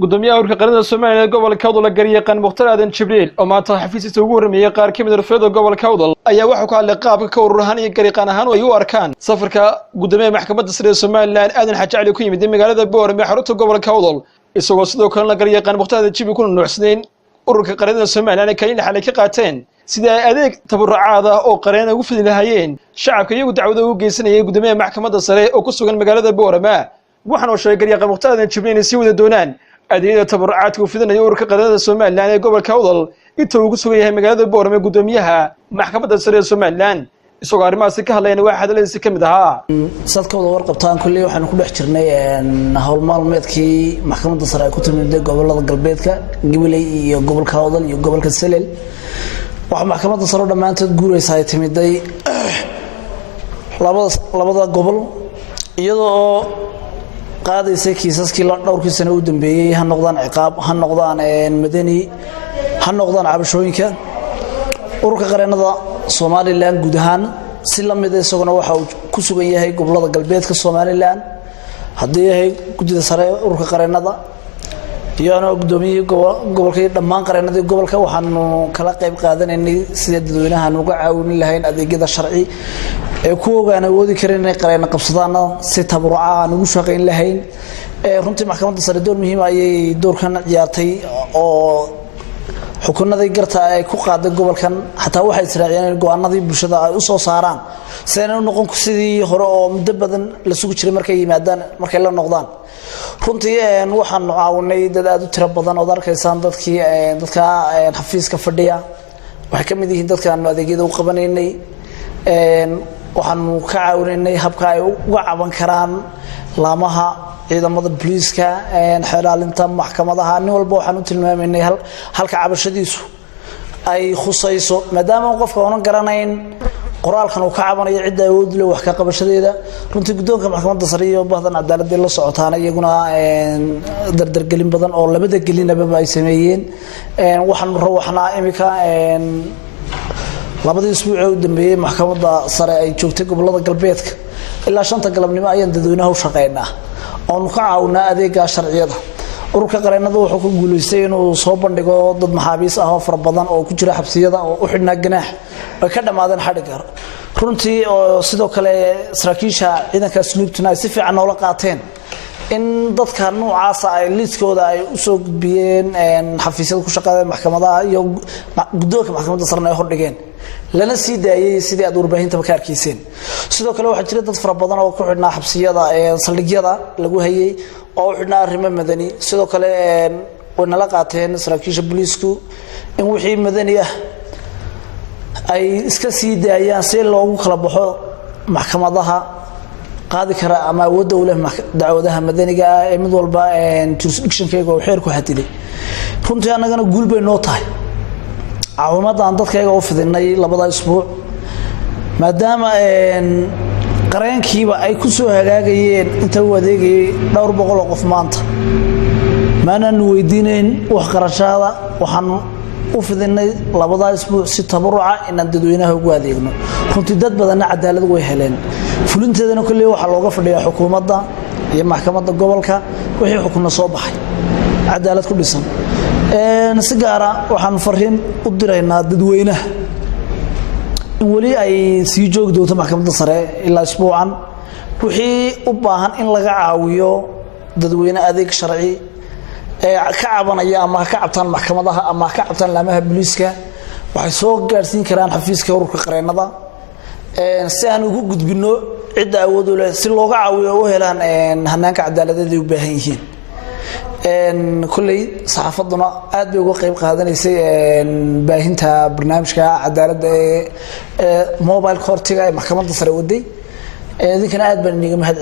gudoomiyaha ururka qaranada Soomaaliya gobolka Awdal Garyaqaan Mukhtar Aadan Jibriil oo maanta xafiiskiisa ugu warramiyay qaar ka mid ah rafeeda gobolka Awdal ayaa waxa uu ka hadlay qaabka ka urur ahaan iyo garyaqaan ahaan ay u arkaan safarka gudoomiyaha maxkamadda sare ee Soomaaliland Aadan Xaaji Cali ku yimid magaalada Boorame ee xarunta gobolka Awdal isagoo sidoo kale la Garyaqaan Mukhtar Aadan Jibriil ku nuuxsadeen ururka qaranada Soomaaliland ay kaliya xalay ka qaateen sida adeeg tabarucaad ah oo qareen ugu fidi lahaayeen shacabka iyagu dacwada ugu geysanayay gudoomiyaha maxkamadda sare oo ku sugan magaalada Boorame waxaan oo sheegay Garyaqaan Mukhtar Aadan Jibriil si wada doonaan adeegyada tabarucaadka u fidinaya ururka qaranada Soomaaliland ee gobolka Awdal inta uu ku sugan yahay magaalada Boorame gudoomiyaha maxkamadda sare ee Soomaaliland isagoo arrimahaasi ka hadlayna waxa hadaladiisa ka mid ahaa sadkooda warqabtaan kulli waxaan ku dhex jirnay hawl maalmeedkii maxkamadda sare ay ku timid gobolada galbeedka Gibiley iyo gobolka Awdal iyo gobolka Salel waxa maxkamadda sare dhamaantood guuraysaa ay timiday labada gobol iyadoo qaadaysay kiisaskii la dhowrkii sano u dambeeyay ha noqdaan ciqaab ha noqdaan madani ha noqdaan cabashooyinka ururka qaranada Soomaaliland guud ahaan si la mid ah isaguna waxa uu ku sugan yahay gobolada galbeedka Soomaaliland hadii ay gudida sare ururka qaranada iyana gudoomiyaha gobolka dhammaan qaranada gobolka waxaanu kala qayb qaadanaynay sida dadweynaha uga caawin lahayn adeegyada sharci ee ku ogaan awoodi kareen inay qareen qabsadaan si tabarucaan ugu shaqeyn lahayn runtii maxkamadda sare door muhiim ah ayay doorkan ciyaartay oo xukuumadda garta ay ku qaaday gobolkan xataa waxay israaciyeen go'aanadii bulshada ay u soo saaraan seenay noqon sidii hore oo muddo badan la sugu jiray markay yimaadaan markay la noqdaan runtii waxaan caawinay dad aad u tiro badan oo arkaysan dadka xafiiska fadhiya waxay ka mid yihiin dadka aan adeegyada u qabanaynay waxaan ka caawinay habka ay uga caban karaan laamaha ciidamada booliiska xeelaalinta maxkamadaha nin walba waxaan u tilmaamaynay halka cabashadiisu ay khusayso maadaama qofka aan garanayn qoraalkan uu ka cabanayo cid awood leh wax ka qabashadeeda runtii gudoonka maxkamadda sare iyo bahdan cadaaladda la socotaan iyaguna dardargelin badan oo labada gelinaba ay sameeyeen waxaan ruuxnaa imika labadii isbuuc ee u dambeeyay maxkamadda sare ay joogtay gobolada galbeedka ilaa 5 galabnimo ayaan dadweynaha u shaqeynaa oo ka caawinaa adeega sharciyada ururka qaranada wuxuu ku guuleystay inuu soo bandhigo dad maxaabiis ah oo far badan oo ku jira xabsiyada oo u xidhnaa ganaax ay ka dhamaadeen xadhiga runtii oo sidoo kale saraakiisha ciidanka asluubtuna ay si fiican oo la qaateen in dadka noocaas ay liiskooda ay u soo gudbiyeen xafiisyada ku shaqeeya maxkamadaha iyo guddoonka maxkamadda sare ay hordhigeen lana sii daayay sidii aad warbaahinta ka arkiiseen sidoo kale waxa jira dad fara badan oo ku xidhnaa xabsiyada saldhigyada lagu hayay oo u xidhnaa arrimo madani sidoo kale wana la qaateen saraakiisha booliisku in wixii madani ah ay iska sii daayaan si loogu kala baxo maxkamadaha qaadi kara ama awoodda u leh dacwadaha madaniga ah ee mid walba jurisdiction-keega oo xeer ku xadilay runtii annagana guul bay noo tahay caawimadan dadkayga u fidinay labada isbuuc maadaama qareenkiiba ay ku soo hagaagayeen inta uu adeegayay dhowr boqol oo qof maanta maanan weydiinayn wax qarashada waxaan u fidinay labada isbuuc si tabaruca inaan dadweynaha ugu adeegno runtii dad badan cadaalad way heleen fulinteedana kulli waxa looga fadhiyaa xukuumadda iyo maxkamadda gobolka wixii xukunna soo baxay cadaalad ku dhisan si gaar ah waxaan fariin u diraynaa dadweynaha in wali ay sii joog doonto maxkamadda sare ilaa isbuucan wixii u baahan in laga caawiyo dadweyne adeeg sharci ka cabanaya ama ka cabtaan maxkamadaha ama ka cabtaan laamaha booliiska waxay soo gaarsiin karaan xafiiska ururka qaranada si aan ugu gudbino cid awood u leh si looga caawiyo oo helaan hanaanka cadaaladda ay u baahan yihiin kulli saxaafaduna aad bay uga qayb qaadanaysay baahinta barnaamijka cadaaladda ee mobile courtiga ee maxkamadda sare waday idinkana aad baan iniga mahad